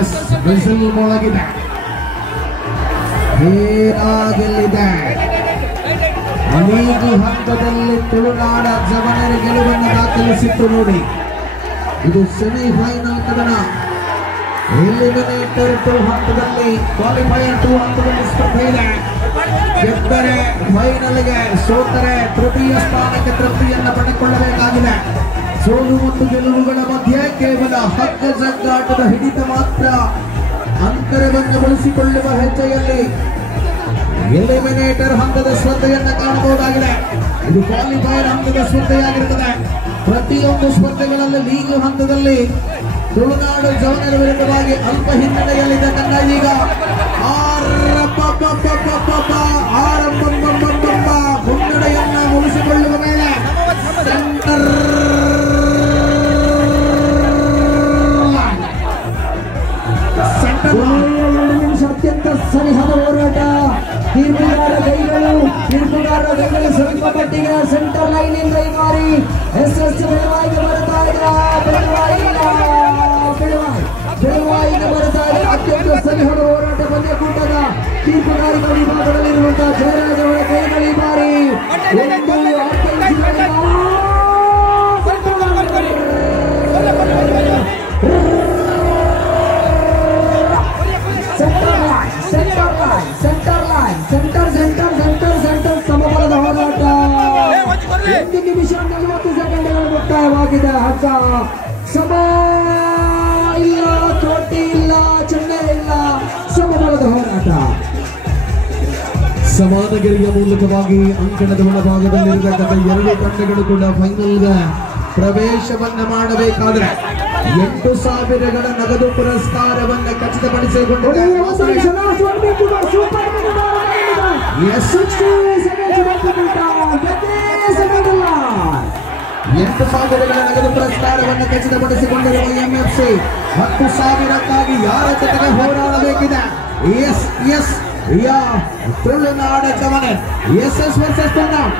S whistle ಮೊಳಗಿದೆ. ಏನಾಗಲಿದೆ league ಹಂತದಲ್ಲಿ ತುಳುನಾಡ ಜವನರ ಗೆಲುವನ್ನು ದಾಖಲಿಸಿತ್ತು ನೋಡಿ. ಇದು ಸೆಮಿಫೈನಲ್ ಕದನ. ಎಲಿಮಿನೇಟರ್ 2 ಹಂತದಲ್ಲಿ, ಕ್ವಾಲಿಫೈಯರ್ 2 ಹಂತದಲ್ಲಿ ಸ್ಪರ್ಧೆ ಇದೆ. ಗೆದ್ದರೆ ಫೈನಲ್ಗೆ, ಸೋತರೆ ತೃತೀಯ ಸ್ಥಾನಕ್ಕೆ ತೃಪ್ತಿಯನ್ನು ಪಡೆದುಕೊಳ್ಳಬೇಕಾಗಿದೆ. ಸೋಲು ಮತ್ತು ಗೆಲುವುಗಳ ಮಧ್ಯೆ ಕೇವಲ ಹಗ್ಗ ಜಗ್ಗಾಟದ ಹಿಡಿತ ಮಾತ್ರ ಅಂತರವನ್ನು ಬಳಸಿಕೊಳ್ಳುವ ಹೆಜ್ಜೆಯಲ್ಲಿ ಎಲಿಮಿನೇಟರ್ ಹಂತದ ಸ್ಪರ್ಧೆಯನ್ನು ಕಾಣಬಹುದಾಗಿದೆ. ಇದು ಕ್ವಾಲಿಫೈಯರ್ ಹಂತದ ಸ್ಪರ್ಧೆಯಾಗಿರುತ್ತದೆ. ಪ್ರತಿಯೊಂದು ಸ್ಪರ್ಧೆಗಳಲ್ಲಿ ಲೀಗ್ ಹಂತದಲ್ಲಿ ತುಳುನಾಡು ಜವನರ ವಿರುದ್ಧವಾಗಿ ಅಲ್ಪ ಹಿನ್ನೆಲೆಯಲ್ಲಿದ್ದ ತಂಡ ಈಗ ಮುನ್ನಡೆಯನ್ನ ಉಳಿಸಿಕೊಳ್ಳುವ ಮೇಲೆ ಅತ್ಯಂತ ಸರಿಯಾದ ಹೋರಾಟ. ತೀರ್ಪುಗಾರರ ಕೈಗಳು ಸ್ವಲ್ಪ ಮಟ್ಟಿಗೆ ಸೆಂಟರ್ ಲೈನ್ ಇಂದ ಮಾರಿ ಬೆಳವಾಯಿಗೆ ಬರ್ತಾ ಇದೆ. ಅತ್ಯಂತ ಸರಿಯಾದ ಹೋರಾಟ ಪಂದ್ಯಕೂಟದ ತೀರ್ಪುಗಾರಿಕಾ ವಿಭಾಗದಲ್ಲಿರುವಂತಹ ಜಯರಾಜ್ ಅವರ ಕೈಗಳು ಈ ಬಾರಿ ಸೆಂಟರ್ ಸಮಬಲದ ಹೋರಾಟ. 1 ನಿಮಿಷ 40 ಸೆಕೆಂಡ್ಗಳು ಮುಕ್ತಾಯವಾಗಿದೆ. ಹಗ್ಗ ಸಮ ಇಲ್ಲ, ಚೋಟಿ ಇಲ್ಲ, ಚೆಂಡೆ ಇಲ್ಲ, ಸಮಬಲದ ಹೋರಾಟ. ಸಮಾನಗಿರಿಯ ಮೂಲಕವಾಗಿ ಅಂಕಣದ ಒಳಭಾಗದಲ್ಲಿರತಕ್ಕಂಥ 2 ತಂಡಗಳು ಕೂಡ ಫೈನಲ್ಗೆ ಪ್ರವೇಶವನ್ನ ಮಾಡಬೇಕಾದ್ರೆ 8,000 ನಗದು ಪುರಸ್ಕಾರವನ್ನು ಖಚಿತಪಡಿಸಿಕೊಂಡಿದೆ. 8,000 ನಗದು ಪುರಸ್ಕಾರವನ್ನು ಖಚಿತಪಡಿಸಿಕೊಂಡಿರುವ ಎಂಎಫ್ಸಿ 10,000ಕ್ಕಾಗಿ ಯಾರ ಜೊತೆಗೆ ಹೋರಾಡಬೇಕಿದೆ? ತುಳುನಾಡ ಜವನ ಎಸ್ಎಸ್ ವರ್ಸಸ್ ತುಳುನಾಡ.